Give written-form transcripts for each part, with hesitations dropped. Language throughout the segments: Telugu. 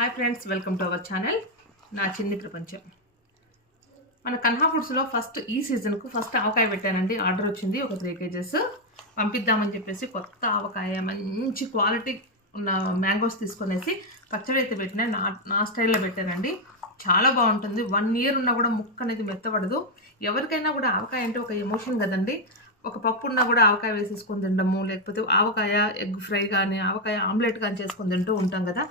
Hi friends, welcome to our channel నా చిన్ని ప్రపంచం. మన కన్హా ఫుడ్స్లో ఫస్ట్ ఈ సీజన్కు ఫస్ట్ ఆవకాయ పెట్టానండి. ఆర్డర్ వచ్చింది ఒక 3 kgs పంపిద్దామని చెప్పేసి. కొత్త ఆవకాయ మంచి క్వాలిటీ ఉన్న మ్యాంగోస్ తీసుకొనేసి పచ్చడి అయితే పెట్టినా. నా స్టైల్లో పెట్టానండి. చాలా బాగుంటుంది. 1 year ఉన్నా కూడా ముక్క అనేది మెత్తపడదు. ఎవరికైనా కూడా ఆవకాయ అంటే ఒక ఎమోషన్ కదండి. ఒక పప్పు ఉన్నా కూడా ఆవకాయ వేసేసుకొని తింటాము, లేకపోతే ఆవకాయ ఎగ్ ఫ్రై కానీ ఆవకాయ ఆమ్లెట్ కానీ చేసుకొని తింటూ ఉంటాం కదా.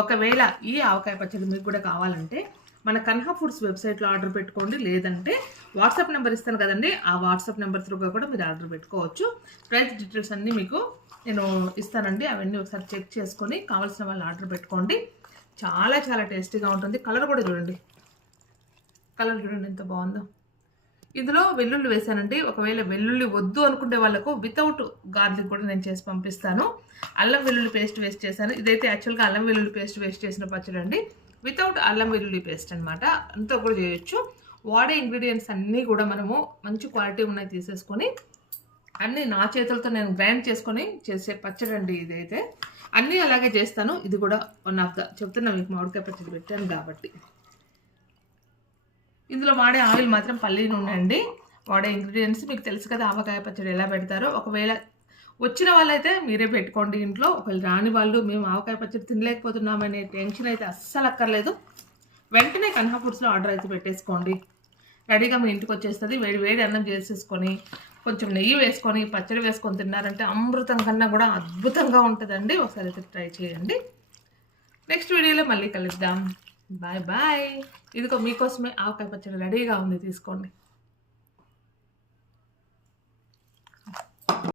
ఒకవేళ ఈ ఆవకాయ పచ్చడి మీకు కూడా కావాలంటే మన కన్హా ఫుడ్స్ వెబ్సైట్లో ఆర్డర్ పెట్టుకోండి. లేదంటే వాట్సాప్ నెంబర్ ఇస్తాను కదండి, ఆ వాట్సాప్ నెంబర్ త్రూగా కూడా మీరు ఆర్డర్ పెట్టుకోవచ్చు. ప్రైస్ డీటెయిల్స్ అన్నీ మీకు నేను ఇస్తానండి. అవన్నీ ఒకసారి చెక్ చేసుకొని కావాల్సిన వాళ్ళు ఆర్డర్ పెట్టుకోండి. చాలా చాలా టేస్టీగా ఉంటుంది. కలర్ కూడా చూడండి, కలర్ చూడండి ఎంత బాగుందో. ఇందులో వెల్లుల్లి వేసానండి. ఒకవేళ వెల్లుల్లి వద్దు అనుకునే వాళ్ళకు వితౌట్ గార్లిక్ కూడా నేను చేసి పంపిస్తాను. అల్లం వెల్లుల్లి పేస్ట్ వేస్ట్ చేశాను. ఇదైతే యాక్చువల్గా అల్లం వెల్లుల్లి పేస్ట్ వేస్ట్ చేసిన పచ్చడి అండి. వితౌట్ అల్లం వెల్లుల్లి పేస్ట్ అనమాట. అంతా కూడా చేయొచ్చు. వాడే ఇంగ్రీడియంట్స్ అన్నీ కూడా మనము మంచి క్వాలిటీ ఉన్నాయి తీసేసుకొని అన్నీ నా చేతులతో నేను గ్రైండ్ చేసుకొని చేసే పచ్చడి అండి ఇదైతే. అన్నీ అలాగే చేస్తాను. ఇది కూడా వన్ ఆఫ్ ద చెప్తున్నా మీకు, మామిడికాయ పచ్చడి పెట్టాను కాబట్టి. ఇందులో వాడే ఆయిల్ మాత్రం పల్లి నూనె అండి. వాడే ఇంగ్రీడియంట్స్ మీకు తెలుసు కదా, ఆవకాయ పచ్చడి ఎలా పెడతారో. ఒకవేళ వచ్చిన వాళ్ళైతే మీరే పెట్టుకోండి ఇంట్లో. ఒకవేళ రాని వాళ్ళు మేము ఆవకాయ పచ్చడి తినలేకపోతున్నామనే టెన్షన్ అయితే అస్సలు అక్కర్లేదు. వెంటనే కన్హా ఫుడ్స్లో ఆర్డర్ అయితే పెట్టేసుకోండి. రెడీగా మీ ఇంటికి వచ్చేస్తుంది. వేడి వేడి అన్నం చేసేసుకొని కొంచెం నెయ్యి వేసుకొని పచ్చడి వేసుకొని తిన్నారంటే అమృతం కన్నా కూడా అద్భుతంగా ఉంటుందండి. ఒకసారి అయితే ట్రై చేయండి. నెక్స్ట్ వీడియోలో మళ్ళీ కలుద్దాం. Bye bye. ఇదిగో మీకోసమే ఆవకాయ పచ్చడి రెడీగా ఉంది, తీసుకోండి.